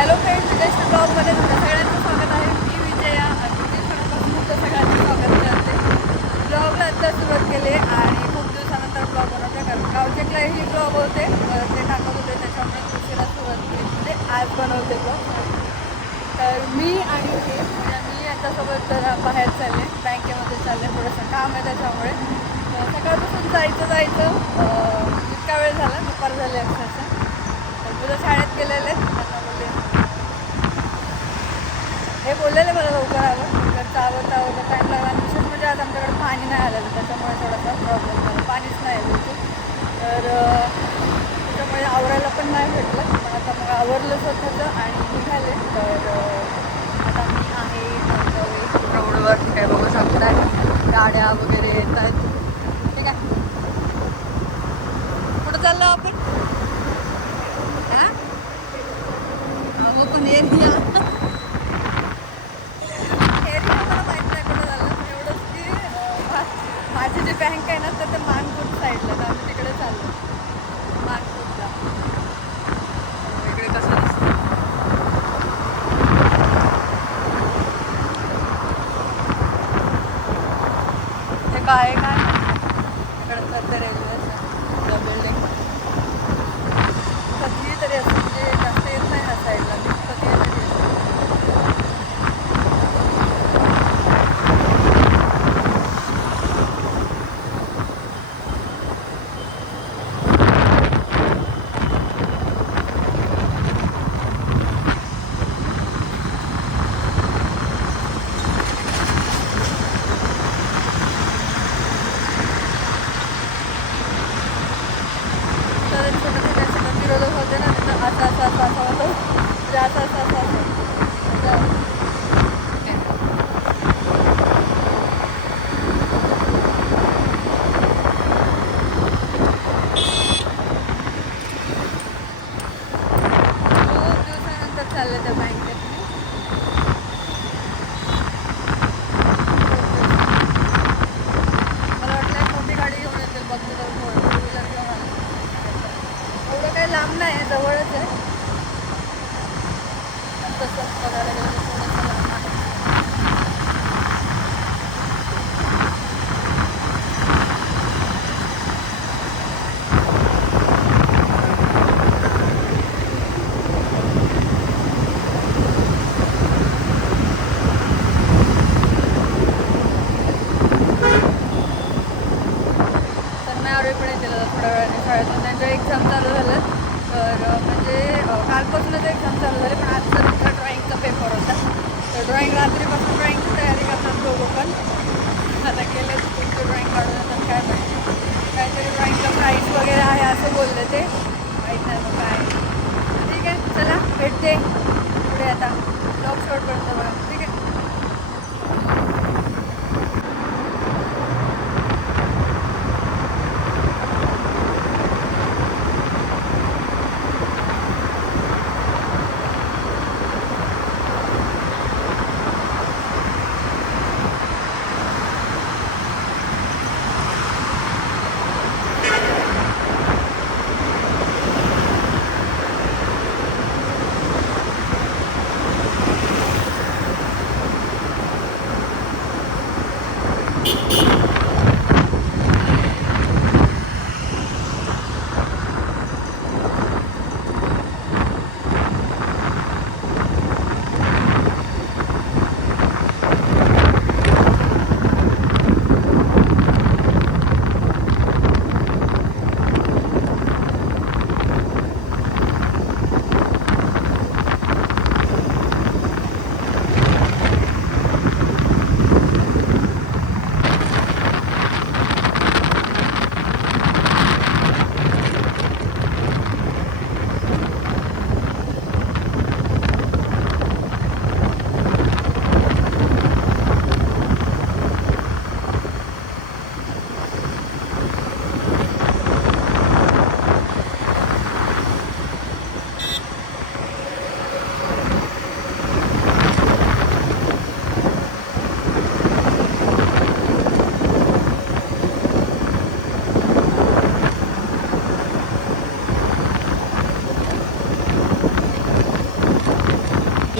Hello friend विजय ब्लॉगमध्ये तुमच्या सगळ्यांचं स्वागत आहे. मी विजया. आणि विजय सणापासून तुमचं सगळ्यांचं स्वागत करते. ब्लॉगला आत्ता सुरुवात केली आणि खूप दिवसानंतर ब्लॉग बनवते कारण गावचेकलाही ब्लॉग होते. ते टाकत होते त्याच्यामुळे उशिरा सुरुवात केली. म्हणजे आज बनवते ब्लॉग तर मी आणि हे म्हणजे मी याच्यासोबत जरा बाहेर चालले. बँकेमध्ये चालले थोडंसं काम आहे त्याच्यामुळे. सकाळपासून जायचं जायचं. इतका वेळ झाला दुपार झाले अक्षरशः. तर मुलं शाळेत गेलेले आहेत. त्यांना बोलले हे बोललेलं मला लवकर आलं. तर आवडता आवडता टाईम लागला. विशेष म्हणजे आज आमच्याकडे पाणी नाही आलेलं त्याच्यामुळे थोडासा प्रॉब्लेम झाला. पाणीच नाही आलं तर त्याच्यामुळे आवरायला पण नाही भेटलं. पण आता मग आवरलं स्वतःचं आणि निघाले. तर आता मी आहे रोडवर काय बघू शकताय गाड्या वगैरे येत आहेत ठीक आहे कुठं चाललो आपण हा अहो पण एरिया एरिया मला माहीत नाही कुठं झालं पण एवढंच की अं, मा- माझी जी बँक आहे ना तर ते मानपूर साईडला तर आम्ही तिकडे चाललो मानपूरला तर इकडे कसं दिसतं हे काय काय इकडे तर रेल्वे बिल्डिंग कधी तरी असं म्हणजे जास्त येत नाही ह्या साईडला कधी तरी येतं. तर छोटे छोटे असे विरोधक होते ना तिथं असं असं असं असं होतं म्हणजे असं असं असं असं तर- खूप दिवसानंतर चालले त्या बँकेत मला वाटलं एक मोठी गाडी घेऊन येतील बघते तर फोर व्हीलर किंवा एवढं काही लांब नाही आहे जवळच आहे तसं बघायला गेलं तर थोडंसं लांब आहे तर मी आरोग्य पण येतील थोड्या वेळाने शाळेतून त्यांच्या एक्झाम चालू झालं तर म्हणजे अं, कालपासूनच एक्झाम चालू झाले पण आज तर इथला ड्रॉइंगचा पेपर होता. तर ड्रॉइंग रात्रीपासून ड्रॉइंगची तयारी करतात दोघं पण. आता गेले तुमचं ड्रॉइंग काढून येतात काय माहिती. काहीतरी ड्रॉइंगला प्राईज वगैरे आहे असं बोलले ते. माहीत नाही मग काय. ठीक आहे चला भेटते. पुढे आता. ब्लॉग करतो बघा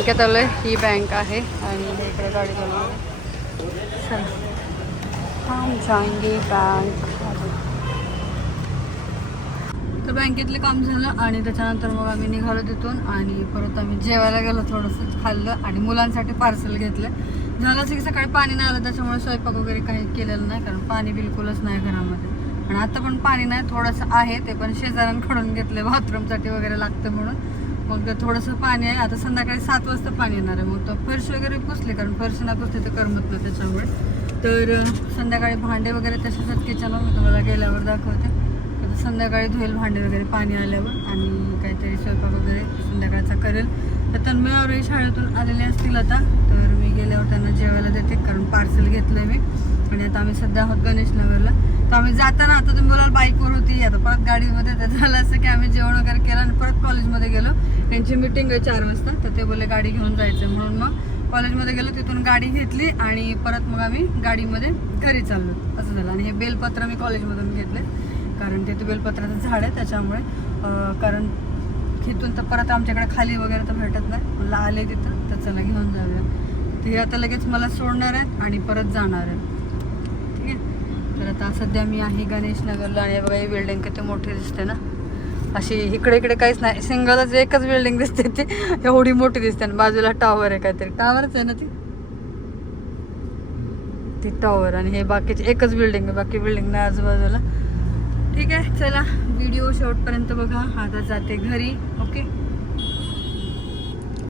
ठीक आहे ही बँक आहे आणि इकडे गाडी चालू चला. हम जाएंगे बँक तर बँकेतलं काम झालं आणि त्याच्यानंतर मग आम्ही निघालो तिथून आणि परत आम्ही जेवायला गेलो थोडंसं खाल्लं आणि मुलांसाठी पार्सल घेतलं. झालं असं की सकाळी पाणी नाही आलं त्याच्यामुळे स्वयंपाक वगैरे काही केलेलं नाही कारण पाणी बिलकुलच नाही घरामध्ये. आणि आता पण पाणी नाही थोडंसं आहे ते पण शेजाऱ्यांकडून घेतलं बाथरूमसाठी वगैरे लागतं म्हणून. मग थोडंसं पाणी आहे. आता संध्याकाळी सात वाजता पाणी येणार आहे. मग तो फरशी वगैरे पुसली कारण फरशी ना पुसले तर करमत नाही त्याच्यामुळे. तर संध्याकाळी भांडे वगैरे तसेच किचनवर मी तुम्हाला गेल्यावर दाखवते. आता संध्याकाळी धुईल भांडे वगैरे पाणी आल्यावर आणि काहीतरी स्वयंपाक वगैरे संध्याकाळचा करेल. तर तन्मयावरही शाळेतून आलेले असतील आता. तर मी गेल्यावर त्यांना जेवायला देते कारण पार्सल घेतलं मी. आणि आता आम्ही सध्या आहोत गणेश नगरला. तर आम्ही जाताना आता तुम्ही बोलाल बाईकवर होती आता परत गाडीमध्ये तर झालं असं की आम्ही जेवण वगैरे केलं आणि परत कॉलेजमध्ये गेलो. त्यांची मिटिंग आहे चार वाजता तर ते बोलले गाडी घेऊन जायचं म्हणून मग कॉलेजमध्ये गेलो तिथून गाडी घेतली आणि परत मग आम्ही गाडीमध्ये घरी चाललो. असं झालं. आणि हे बेलपत्र मी कॉलेजमधून घेतले कारण तिथे बेलपत्राचं झाड आहे त्याच्यामुळे कारण तिथून तर परत आमच्याकडे खाली वगैरे तर भेटत नाही. मला आले तिथं तर चला घेऊन जाऊया. ते आता लगेच मला सोडणार आहेत आणि परत जाणार आहेत. ठीक आहे? तर आता सध्या मी आहे गणेश नगरला आणि बघा ही बिल्डिंग किती मोठी दिसते ना. अशी इकडे इकडे काहीच नाही. सिंगलच एकच बिल्डिंग दिसते ती. एवढी मोठी दिसते आणि बाजूला टॉवर आहे काहीतरी. टॉवरच आहे ना ती? ती टॉवर आणि हे बाकीची एकच बिल्डिंग आहे. बाकी बिल्डिंग नाही आजूबाजूला. ठीक आहे चला व्हिडिओ शेवटपर्यंत बघा. आता जाते घरी.